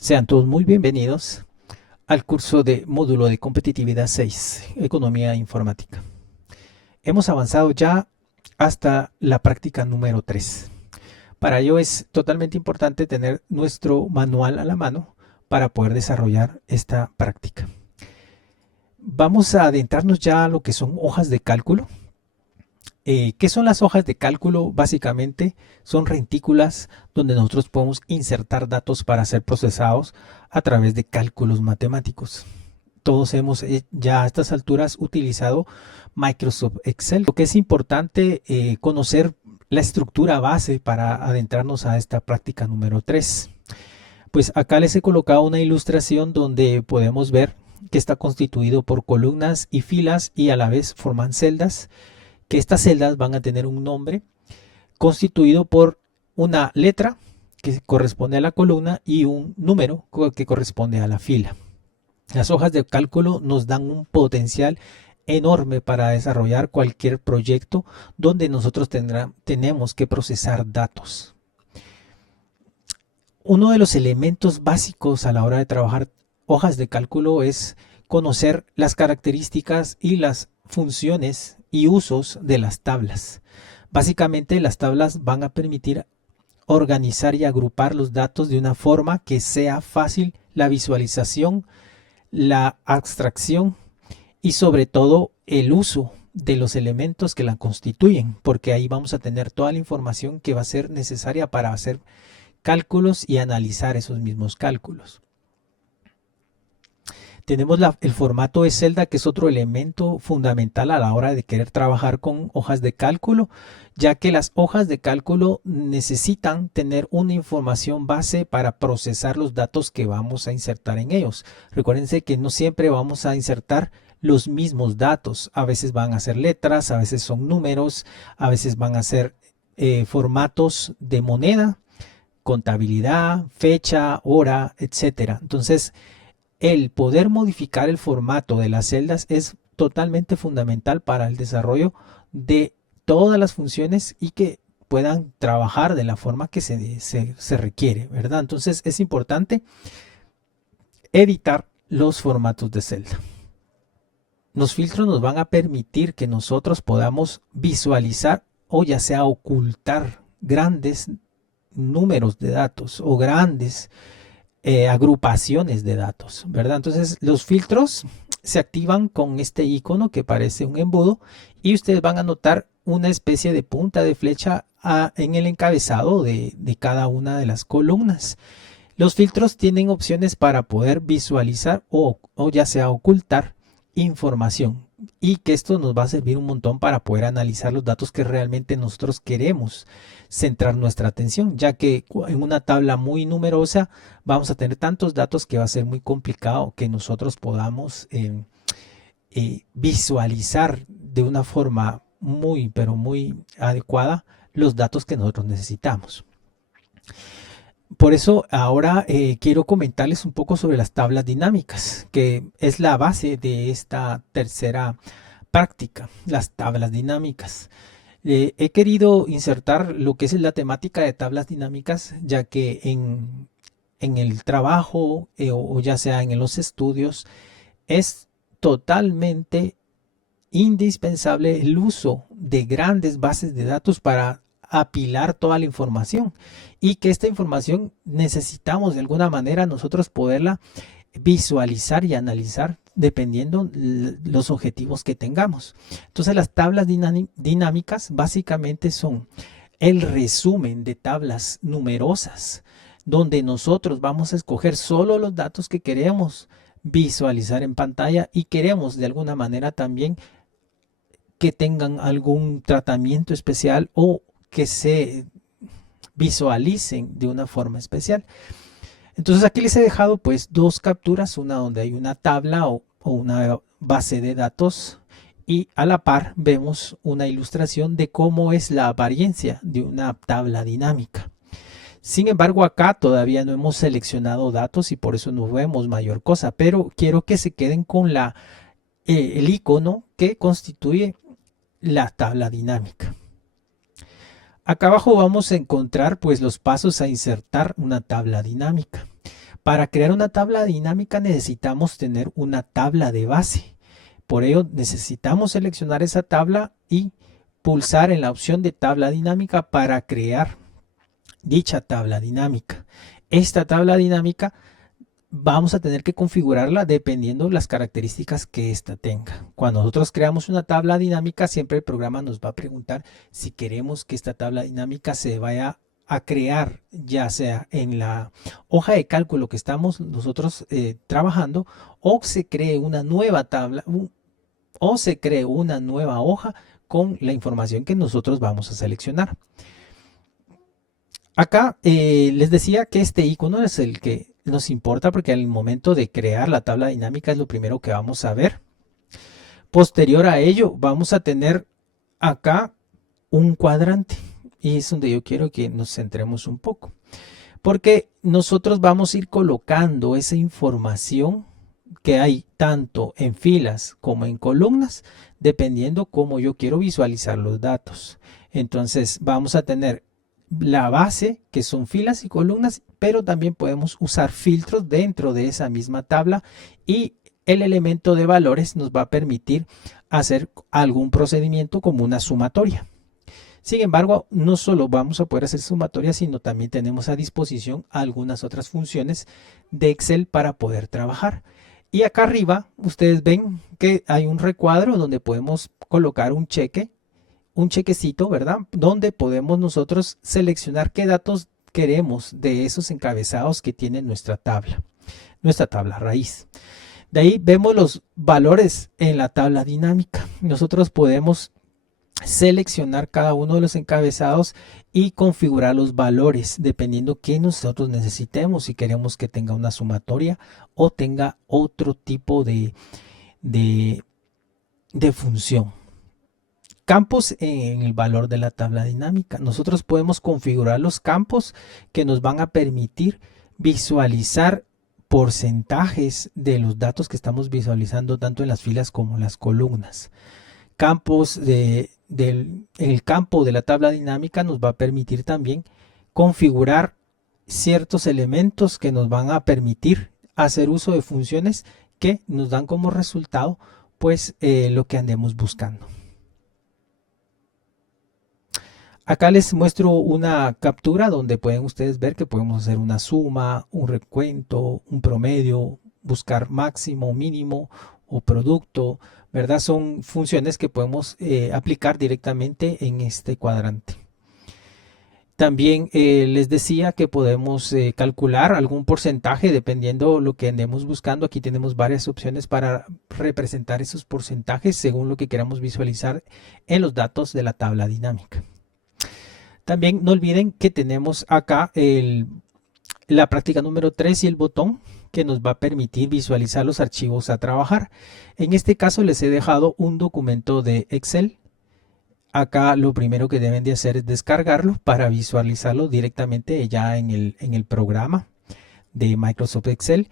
Sean todos muy bienvenidos al curso de módulo de competitividad 6, Economía Informática. Hemos avanzado ya hasta la práctica número 3. Para ello es totalmente importante tener nuestro manual a la mano para poder desarrollar esta práctica. Vamos a adentrarnos ya a lo que son hojas de cálculo. ¿Qué son las hojas de cálculo? Básicamente son rentículas donde nosotros podemos insertar datos para ser procesados a través de cálculos matemáticos. Todos hemos ya a estas alturas utilizado Microsoft Excel. Lo que es importante conocer la estructura base para adentrarnos a esta práctica número 3. Pues acá les he colocado una ilustración donde podemos ver que está constituido por columnas y filas y a la vez forman celdas, que estas celdas van a tener un nombre constituido por una letra que corresponde a la columna y un número que corresponde a la fila. Las hojas de cálculo nos dan un potencial enorme para desarrollar cualquier proyecto donde nosotros tenemos que procesar datos. Uno de los elementos básicos a la hora de trabajar hojas de cálculo es conocer las características y las funciones y usos de las tablas. Básicamente las tablas van a permitir organizar y agrupar los datos de una forma que sea fácil la visualización, la abstracción y sobre todo el uso de los elementos que la constituyen, porque ahí vamos a tener toda la información que va a ser necesaria para hacer cálculos y analizar esos mismos cálculos. Tenemos el formato de celda, que es otro elemento fundamental a la hora de querer trabajar con hojas de cálculo, ya que las hojas de cálculo necesitan tener una información base para procesar los datos que vamos a insertar en ellos. Recuérdense que no siempre vamos a insertar los mismos datos. A veces van a ser letras, a veces son números, a veces van a ser formatos de moneda, contabilidad, fecha, hora, etcétera. Entonces, el poder modificar el formato de las celdas es totalmente fundamental para el desarrollo de todas las funciones y que puedan trabajar de la forma que se requiere, ¿verdad? Entonces es importante editar los formatos de celda. Los filtros nos van a permitir que nosotros podamos visualizar o ya sea ocultar grandes números de datos o grandes agrupaciones de datos, ¿verdad? Entonces los filtros se activan con este icono que parece un embudo y ustedes van a notar una especie de punta de flecha en el encabezado de cada una de las columnas. Los filtros tienen opciones para poder visualizar o ya sea ocultar información, y que esto nos va a servir un montón para poder analizar los datos que realmente nosotros queremos centrar nuestra atención, ya que en una tabla muy numerosa vamos a tener tantos datos que va a ser muy complicado que nosotros podamos visualizar de una forma pero muy adecuada los datos que nosotros necesitamos. Por eso ahora quiero comentarles un poco sobre las tablas dinámicas, que es la base de esta tercera práctica, las tablas dinámicas. He querido insertar lo que es la temática de tablas dinámicas, ya que en el trabajo o ya sea en los estudios es totalmente indispensable el uso de grandes bases de datos para apilar toda la información, y que esta información necesitamos de alguna manera nosotros poderla visualizar y analizar dependiendo los objetivos que tengamos. Entonces las tablas dinámicas básicamente son el resumen de tablas numerosas donde nosotros vamos a escoger solo los datos que queremos visualizar en pantalla y queremos de alguna manera también que tengan algún tratamiento especial o que se visualicen de una forma especial. Entonces aquí les he dejado pues dos capturas, una donde hay una tabla o una base de datos, y a la par vemos una ilustración de cómo es la apariencia de una tabla dinámica. Sin embargo, acá todavía no hemos seleccionado datos y por eso no vemos mayor cosa, pero quiero que se queden con el icono que constituye la tabla dinámica. Acá abajo vamos a encontrar pues los pasos a insertar una tabla dinámica. Para crear una tabla dinámica necesitamos tener una tabla de base. Por ello necesitamos seleccionar esa tabla y pulsar en la opción de tabla dinámica para crear dicha tabla dinámica. Esta tabla dinámica vamos a tener que configurarla dependiendo de las características que ésta tenga. Cuando nosotros creamos una tabla dinámica, siempre el programa nos va a preguntar si queremos que esta tabla dinámica se vaya a crear, ya sea en la hoja de cálculo que estamos nosotros trabajando, o se cree una nueva tabla, o se cree una nueva hoja con la información que nosotros vamos a seleccionar. Acá les decía que este icono es el que nos importa porque al momento de crear la tabla dinámica es lo primero que vamos a ver. Posterior a ello vamos a tener acá un cuadrante y es donde yo quiero que nos centremos un poco, porque nosotros vamos a ir colocando esa información que hay tanto en filas como en columnas dependiendo cómo yo quiero visualizar los datos. Entonces vamos a tener la base, que son filas y columnas, pero también podemos usar filtros dentro de esa misma tabla y el elemento de valores nos va a permitir hacer algún procedimiento como una sumatoria. Sin embargo, no solo vamos a poder hacer sumatoria, sino también tenemos a disposición algunas otras funciones de Excel para poder trabajar. Y acá arriba ustedes ven que hay un recuadro donde podemos colocar un chequecito, ¿verdad? Donde podemos nosotros seleccionar qué datos queremos de esos encabezados que tiene nuestra tabla raíz. De ahí vemos los valores en la tabla dinámica. Nosotros podemos seleccionar cada uno de los encabezados y configurar los valores dependiendo que nosotros necesitemos, si queremos que tenga una sumatoria o tenga otro tipo de función. Campos en el valor de la tabla dinámica. Nosotros podemos configurar los campos que nos van a permitir visualizar porcentajes de los datos que estamos visualizando tanto en las filas como en las columnas. Campos el campo de la tabla dinámica nos va a permitir también configurar ciertos elementos que nos van a permitir hacer uso de funciones que nos dan como resultado pues lo que andemos buscando. Acá les muestro una captura donde pueden ustedes ver que podemos hacer una suma, un recuento, un promedio, buscar máximo, mínimo o producto, ¿verdad? Son funciones que podemos aplicar directamente en este cuadrante. También les decía que podemos calcular algún porcentaje dependiendo lo que andemos buscando. Aquí tenemos varias opciones para representar esos porcentajes según lo que queramos visualizar en los datos de la tabla dinámica. También no olviden que tenemos acá la práctica número 3 y el botón que nos va a permitir visualizar los archivos a trabajar. En este caso les he dejado un documento de Excel. Acá lo primero que deben de hacer es descargarlo para visualizarlo directamente ya en el programa de Microsoft Excel.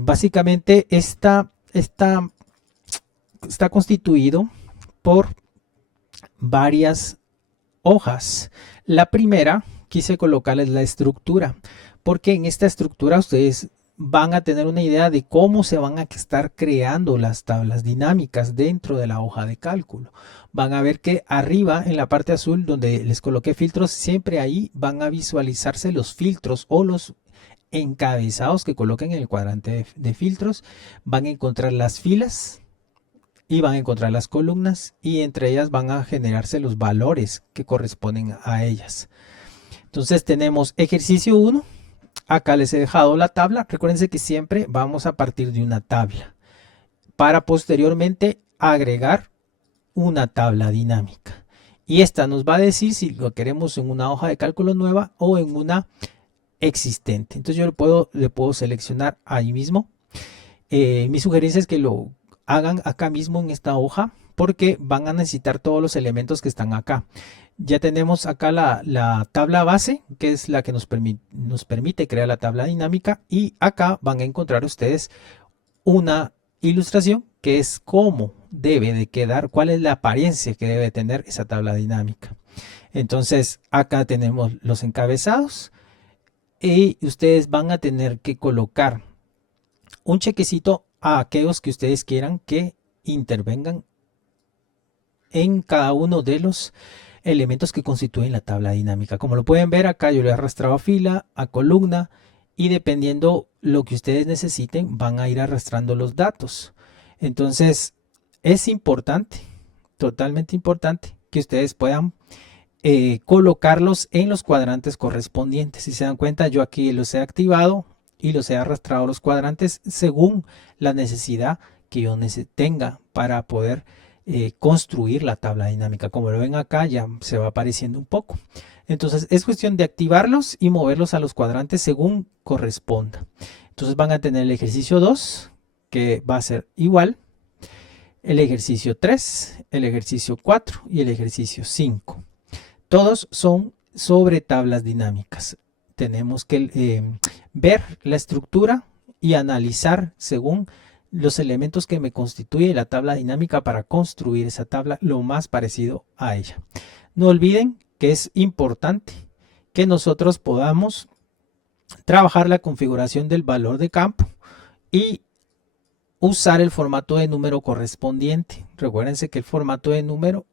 Básicamente está constituido por varias hojas. La primera quise colocarles la estructura, porque en esta estructura ustedes van a tener una idea de cómo se van a estar creando las tablas dinámicas dentro de la hoja de cálculo. Van a ver que arriba en la parte azul donde les coloqué filtros, siempre ahí van a visualizarse los filtros o los encabezados que coloquen en el cuadrante de filtros. Van a encontrar las filas y van a encontrar las columnas y entre ellas van a generarse los valores que corresponden a ellas. Entonces tenemos ejercicio 1. Acá les he dejado la tabla. Recuérdense que siempre vamos a partir de una tabla para posteriormente agregar una tabla dinámica. Y esta nos va a decir si lo queremos en una hoja de cálculo nueva o en una existente. Entonces yo le puedo seleccionar ahí mismo. Mi sugerencia es que lo hagan acá mismo en esta hoja porque van a necesitar todos los elementos que están acá. Ya tenemos acá la tabla base, que es la que nos permite crear la tabla dinámica, y acá van a encontrar ustedes una ilustración que es cómo debe de quedar, cuál es la apariencia que debe tener esa tabla dinámica. Entonces acá tenemos los encabezados, y ustedes van a tener que colocar un chequecito a aquellos que ustedes quieran que intervengan en cada uno de los elementos que constituyen la tabla dinámica. Como lo pueden ver acá, yo le he arrastrado a fila, a columna, y dependiendo lo que ustedes necesiten van a ir arrastrando los datos. Entonces es importante, totalmente importante, que ustedes puedan colocarlos en los cuadrantes correspondientes. Si se dan cuenta, yo aquí los he activado y los he arrastrado a los cuadrantes según la necesidad que yo tenga para poder construir la tabla dinámica. Como lo ven acá, ya se va apareciendo un poco. Entonces es cuestión de activarlos y moverlos a los cuadrantes según corresponda. Entonces van a tener el ejercicio 2, que va a ser igual, el ejercicio 3, el ejercicio 4 y el ejercicio 5. Todos son sobre tablas dinámicas. Tenemos que ver la estructura y analizar según los elementos que me constituye la tabla dinámica para construir esa tabla lo más parecido a ella. No olviden que es importante que nosotros podamos trabajar la configuración del valor de campo y usar el formato de número correspondiente. Recuérdense que el formato de número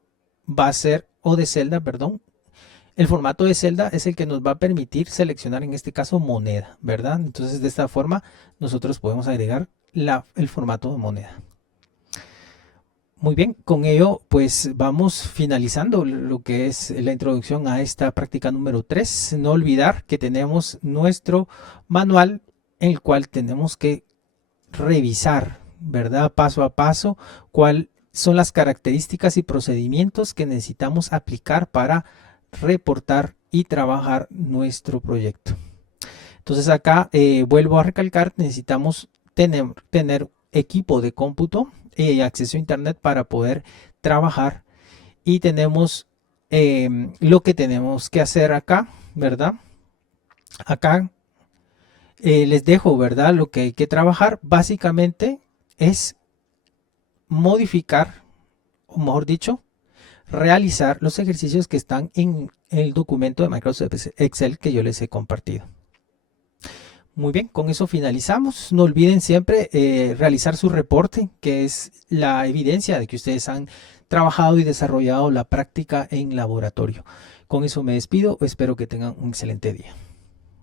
va a ser, o de celda, perdón. El formato de celda es el que nos va a permitir seleccionar en este caso moneda, ¿verdad? Entonces de esta forma nosotros podemos agregar el formato de moneda. Muy bien, con ello pues vamos finalizando lo que es la introducción a esta práctica número 3. No olvidar que tenemos nuestro manual en el cual tenemos que revisar, ¿verdad? Paso a paso, cuáles son las características y procedimientos que necesitamos aplicar para reportar y trabajar nuestro proyecto. Entonces acá vuelvo a recalcar, necesitamos tener equipo de cómputo y acceso a internet para poder trabajar, y tenemos lo que tenemos que hacer acá, ¿verdad? Acá les dejo, ¿verdad? Lo que hay que trabajar básicamente es modificar, o mejor dicho, realizar los ejercicios que están en el documento de Microsoft Excel que yo les he compartido. Muy bien, con eso finalizamos. No olviden siempre realizar su reporte, que es la evidencia de que ustedes han trabajado y desarrollado la práctica en laboratorio. Con eso me despido, espero que tengan un excelente día.